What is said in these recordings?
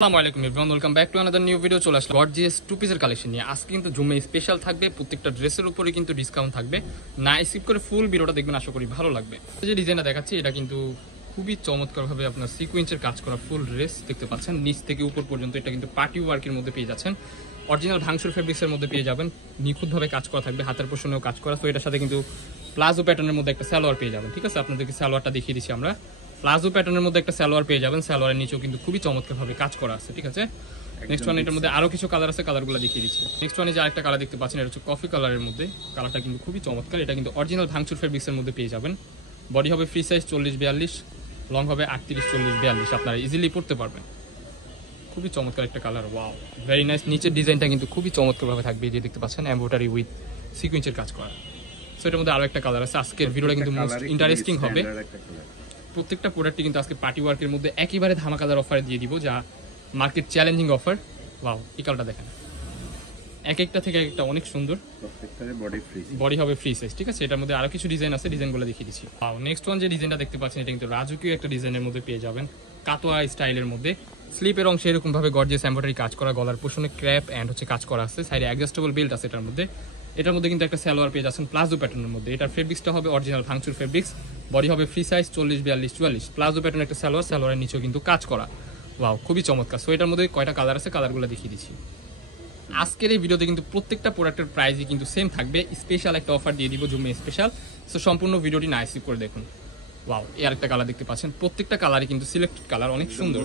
আসসালামু আলাইকুম everyone, welcome back to another new video. চলে আসলাম গর্জিয়াস টু পিসের কালেকশন নিয়ে। আজকে কিন্তু জুমে স্পেশাল থাকবে, প্রত্যেকটা ড্রেসের উপরে কিন্তু ডিসকাউন্ট থাকবে। না স্কিপ করে ফুল ভিডিওটা দেখবেন, আশা করি ভালো লাগবে। যে ডিজাইনটা দেখাচ্ছি এটা কিন্তু খুবই চমৎকারভাবে আপনার সিকোয়েন্সের কাজ করা ফুল ড্রেস দেখতে পাচ্ছেন, নিচ থেকে উপর পর্যন্ত। এটা কিন্তু পার্টি ওয়ার্কের মধ্যে পেয়ে যাচ্ছেন, অরিজিনাল ভাঙচুর ফেব্রিক্সের মধ্যে পেয়ে যাবেন। নিখুঁতভাবে কাজ করা থাকবে, হাতের পোষণেও কাজ করা। তো এটার সাথে কিন্তু প্লাজো প্যাটার্নের মধ্যে একটা সালোয়ার পেয়ে যাবেন। ঠিক আছে, আপনাদেরকে সালোয়ারটা দেখিয়ে দিচ্ছি আমরা। প্লাজো প্যাটার্নের মধ্যে একটা সালোয়ার পেয়ে যাবেন, সালোয়ারের নিচেও কিন্তু খুবই চমৎকারভাবে কাজ করা আছে। ঠিক আছে, নেক্সট ওয়ান এটার মধ্যে আরো কিছু কালার আছে, কালারগুলো দেখিয়ে দিচ্ছি। নেক্সট ওয়ানে যে আরেকটা কালার দেখতে পাচ্ছেন, এটা হচ্ছে কফি কালারের মধ্যে। কালারটা কিন্তু খুবই চমৎকার। এটা কিন্তু অরিজিনাল ভাঙচুর ফেব্রিক্সের মধ্যে পেয়ে যাবেন। বডি হবে ফ্রি সাইজ 40-42, লং হবে 38-40-42। আপনারা ইজিলি পড়তে পারবেন। খুবই চমৎকার একটা কালার, ওয়াও ভেরি নাইস। নিচের ডিজাইনটা কিন্তু খুবই চমৎকারভাবে থাকবে, যে দেখতে পাচ্ছেন এমব্রয়ডারি উইথ সিকোয়েন্সের কাজ করা। সো এটার মধ্যে আরো একটা কালার আছে। আজকের ভিডিওটা কিন্তু মোস্ট ইন্টারেস্টিং হবে। প্রত্যেকটা প্রোডাক্টই কিন্তু আজকে পার্টি ওয়ার্কের মধ্যে একেবারে ধামাকাদার অফারে দিয়ে দিব, যা মার্কেট চ্যালেঞ্জিং অফার। ওয়াও, এই কালারটা দেখেন, এক একটা থেকে একটা অনেক সুন্দর। বডি হবে ফ্রি সাইজ। ঠিক আছে, এটার মধ্যে আরো কিছু ডিজাইন আছে, ডিজাইনগুলো দেখিয়ে দিচ্ছি। ওয়াও, নেক্সট ওয়ান যে ডিজাইনটা দেখতে পাচ্ছেন, এটা কিন্তু রাজকীয় একটা ডিজাইনের মধ্যে পেয়ে যাবেন, কাতোয়া স্টাইলের মধ্যে। স্লিপের অংশে এরকম ভাবে গর্জিয়াস এমব্রয়ডারি কাজ করা, গলার পোষণে ক্র্যাপ এন্ড হচ্ছে কাজ করা আছে, সাইডে অ্যাডজাস্টেবল বেল্ট আছে এটার মধ্যে। এটার মধ্যে কিন্তু একটা সালোয়ার পেয়ে যাচ্ছেন প্লাজো প্যাটার্নের মধ্যে। এটার ফেব্রিক্সটা হবে অরিজিনাল ভাঙচুর ফেব্রিক্স। বডি হবে ফ্রি সাইজ 40-42-44। প্লাজো প্যাটার্ন একটা সালোয়ার, সালোয়ারের নিচেও কিন্তু কাজ করা। ওয়াও, খুবই চমৎকার। সো এটার মধ্যে কয়টা কালার আছে, কালারগুলো দেখিয়ে দিচ্ছি। আজকের এই ভিডিওতে কিন্তু প্রত্যেকটা প্রোডাক্টের প্রাইসই কিন্তু সেম থাকবে। স্পেশাল একটা অফার দিয়ে দিব, জুমে স্পেশাল। সো সম্পূর্ণ ভিডিওটি না স্কিপ করে দেখুন। ওয়াও, এই আরেকটা কালার দেখতে পাচ্ছেন। প্রত্যেকটা কালারই কিন্তু সিলেক্টেড কালার, অনেক সুন্দর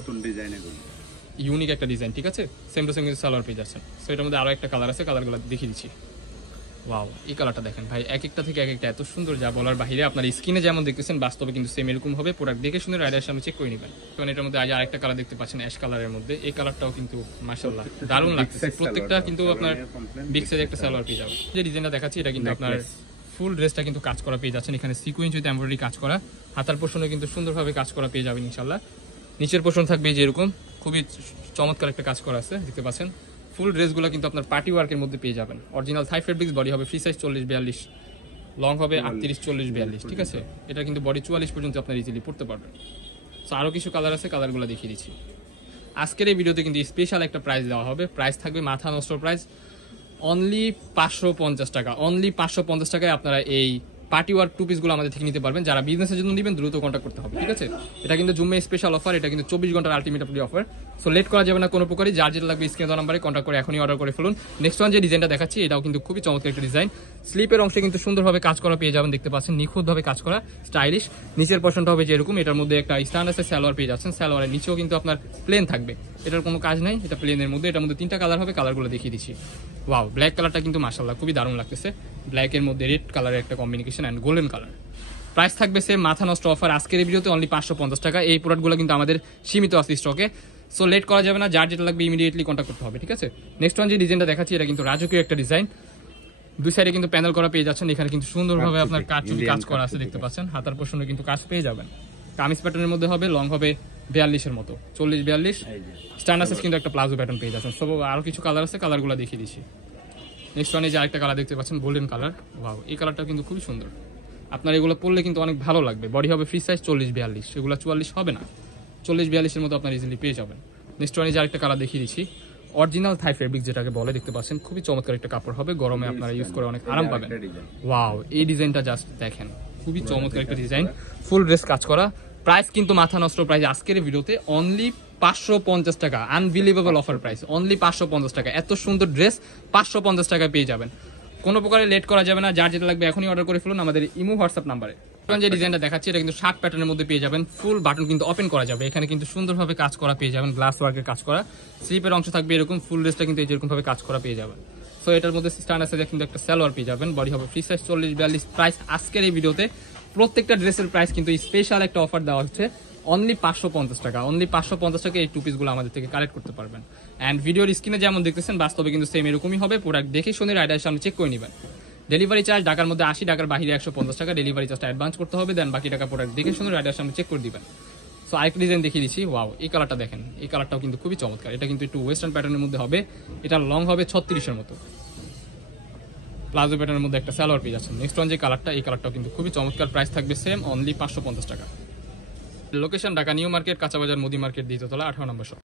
ইউনিক একটা ডিজাইন। ঠিক আছে, সেম টু সেম কিন্তু সালোয়ার পেয়ে যাচ্ছেন। সো এটার মধ্যে আরো একটা কালার আছে, কালারগুলো দেখিয়ে দিচ্ছি। ওয়াও, এই কালারটা দেখেন ভাই, এক একটা থেকে এক একটা এত সুন্দর, যা বলার বাইরে। আপনার স্ক্রিনে যেমন দেখতেছেন, বাস্তবে কিন্তু সেম এরকম হবে। প্রোডাক্ট দেখে শুনে রাইডার সামনে চেক করে নেবেন। কারণ এটার মধ্যে আজ আরেকটা কালার দেখতে পাচ্ছেন, অ্যাশ কালারের মধ্যে। এই কালারটাও কিন্তু মাশাআল্লাহ দারুণ লাগছে। প্রত্যেকটা কিন্তু আপনার বিগ সাইজ একটা সালোয়ার পেয়ে যাবে। যে ডিজাইনটা দেখাচ্ছি, এটা কিন্তু আপনার ফুল ড্রেসটা কিন্তু কাজ করা পেয়ে যাচ্ছেন। এখানে সিকোয়েন্স উইথ এমব্রয়ডারি কাজ করা, হাতার পোষণে কিন্তু সুন্দরভাবে কাজ করা পেয়ে যাবেন ইনশাআল্লাহ। নিচের পোষণ থাকবে যে এরকম, খুবই চমৎকার একটা কাজ করা আছে, দেখতে পাচ্ছেন। ফুল ড্রেসগুলো কিন্তু আপনার পার্টি ওয়ার্কের মধ্যে পেয়ে যাবেন। অরিজিনাল থাই ফেব্রিক্স, বডি হবে ফ্রি সাইজ 40-42, লং হবে 38-40-42। ঠিক আছে, এটা কিন্তু বডি 44 পর্যন্ত আপনার ইজিলি পড়তে পারবেন। সো আরও কিছু কালার আছে, কালারগুলো দেখিয়ে দিচ্ছি। আজকের এই ভিডিওতে কিন্তু স্পেশাল একটা প্রাইস দেওয়া হবে। প্রাইস থাকবে মাথা নষ্ট প্রাইস, অনলি 550 টাকা। অনলি 550 টাকায় আপনারা এই পার্টি ওয়ার্ক টু পিসগুলো আমাদের থেকে নিতে পারবেন। যারা বিজনেসের জন্য নেবেন, দ্রুত কন্ট্যাক্ট করতে হবে। ঠিক আছে, এটা কিন্তু জুমে স্পেশাল অফার, এটা কিন্তু 24 ঘন্টার আলটিমেট অফার। সো লেট করা যাবে না কোনো প্রকারই। যার যেটা লাগবে স্ক্রিনে দেওয়া নাম্বারে কন্ট্যাক্ট করে এখনই অর্ডার করে ফেলুন। নেক্সট ওয়ান যে ডিজাইনটা দেখাচ্ছি, এটাও কিন্তু খুবই চমৎকার একটা ডিজাইন। স্লিপের অংশে কিন্তু সুন্দরভাবে কাজ করা পেয়ে যাবেন, দেখতে পাচ্ছেন নিখুঁতভাবে কাজ করা, স্টাইলিশ। নিচের পোর্শনটা হবে যেরকম, এটার মধ্যে একটা স্ট্যান্ড আছে, সালোয়ার পেয়ে যাচ্ছেন। সালোয়ারের নিচেও কিন্তু আপনার প্লেন থাকবে, এটার কোনো কাজ নাই, এটা প্লেনের মধ্যে। এটার মধ্যে 3টা কালার হবে, কালারগুলো দেখিয়ে দিচ্ছি। ওয়াও, ব্ল্যাক কালারটা কিন্তু মাশাআল্লাহ খুবই দারুণ লাগতেছে। ব্ল্যাকের মধ্যে রেড কালারের একটা combination and golden colour. Price থাকবে সেম, মাথা নষ্ট অফার। আজকের এই ভিডিওতে অনলি 550 টাকা। এই প্রোডাক্টগুলো কিন্তু আমাদের সীমিত আছে স্টকে। সো লেট করা যাবে না, যার যেটা লাগবে ইমিডিয়েটলি কন্ট্যাক্ট করতে হবে। ঠিক আছে, নেক্সট ওয়ান যে ডিজাইনটা দেখাচ্ছি, এটা কিন্তু রাজকীয় একটা ডিজাইন। দুই সাইডে কিন্তু প্যানেল করা পেয়ে যাচ্ছেন। এখানে কিন্তু সুন্দরভাবে আপনার কাজ করা আছে, দেখতে পাচ্ছেন। হাতার পোষণে কিন্তু কাজ পেয়ে যাবেন। কামিজ প্যাটার্নের মধ্যে হবে, লং হবে 42-এর মতো, 40-42। স্ট্যান্ডার্ড কিন্তু একটা প্লাজো প্যাটার্ন পেয়ে যাচ্ছেন। সব আরো কিছু কালার আছে, কালারগুলো দেখিয়ে দিচ্ছি। নেক্সট ওয়ানে যে আরেকটা কালার দেখতে পাচ্ছেন, গোল্ডেন কালার। ওয়াও, এই কালারটা কিন্তু খুবই সুন্দর। আপনার এগুলো পরলে কিন্তু অনেক ভালো লাগবে। বডি হবে ফ্রি সাইজ 40-42, এগুলো 44 হবে না, 40-42-এর মতো আপনার ইজিলি পেয়ে যাবেন। নেক্সট ওয়ানে যে আরেকটা কালার দেখিয়ে দিচ্ছি, অরিজিনাল থাই ফেব্রিক যেটাকে বলে, দেখতে পাচ্ছেন খুবই চমৎকার একটা কাপড় হবে। গরমে আপনারা ইউজ করে অনেক আরাম পাবেন। ওয়াও, এই ডিজাইনটা জাস্ট দেখেন, খুবই চমৎকার একটা ডিজাইন, ফুল ড্রেস কাজ করা। প্রাইস কিন্তু মাথা নষ্ট প্রাইস আজকের ভিডিওতে, অনলি 550 টাকা। আনবিলিভেবল অফার প্রাইস, অনলি 550 টাকা। এত সুন্দর ড্রেস 550 টাকায় পেয়ে যাবেন। কোনো প্রকারে লেট করা যাবে না, যার যেটা লাগবে এখনই অর্ডার করে ফেলুন আমাদের ইমো হোয়াটসঅ্যাপ নাম্বারে। যে ডিজাইনটা দেখাচ্ছি, এটা কিন্তু শার্ট প্যাটার্নের মধ্যে পেয়ে যাবেন। ফুল বাটন কিন্তু ওপেন করা যাবে, এখানে কিন্তু সুন্দরভাবে কাজ করা পেয়ে যাবেন, গ্লাস ওয়ার্কের কাজ করা। স্লিপের অংশ থাকবে এরকম, ফুল ড্রেসটা কিন্তু এরকম ভাবে কাজ করা পেয়ে যাবেন। সো এটার মধ্যে স্ট্যান্ডার্ড সাইজে কিন্তু একটা সালোয়ার পেয়ে যাবেন। বডি হবে ফ্রি সাইজ 40-42। প্রাইস আজকের এই ভিডিওতে প্রত্যেকটা ড্রেসের প্রাইস কিন্তু স্পেশাল একটা অফার দেওয়া হচ্ছে, অনলি 550 টাকা। অনলি 550 টাকা এই টু পিসগুলো আমাদের থেকে কালেক্ট করতে পারবেন। অ্যান্ড ভিডিওর স্ক্রিনে যেমন দেখতেছেন, বাস্তবে কিন্তু সেম এরকমই হবে। প্রোডাক্ট দেখে শুনে রাইডার সামনে চেক করে নেবেন। ডেলিভারি চার্জ ঢাকার মধ্যে 80, ঢাকার বাইরে 150 টাকা। ডেলিভারি চার্জটা অ্যাডভান্স করতে হবে, দেন বাকি টাকা প্রোডাক্ট দেখে শুনে রাইডার সামনে চেক করে দিবেন। সো আরেকটা ডিজাইন দেখিয়ে দিচ্ছি। ওয়াও, এই কালারটা দেখেন, এই কালারটাও কিন্তু খুবই চমৎকার। এটা কিন্তু একটু ওয়েস্টার্ন প্যাটার্নের মধ্যে হবে, এটা লং হবে 36-এর মতো, প্লাজো প্যাটার্নের মধ্যে একটা সালোয়ার পেয়ে যাচ্ছেন। নেক্সট ওয়ান যে কালারটা, এই কালারটাও কিন্তু খুবই চমৎকার। প্রাইস থাকবে সেম, অনলি 550 টাকা। লোকেশন ঢাকা নিউ মার্কেট, কাঁচাবাজার, মোদি মার্কেট, দ্বিতীয় তলা, 18 নম্বর শপ।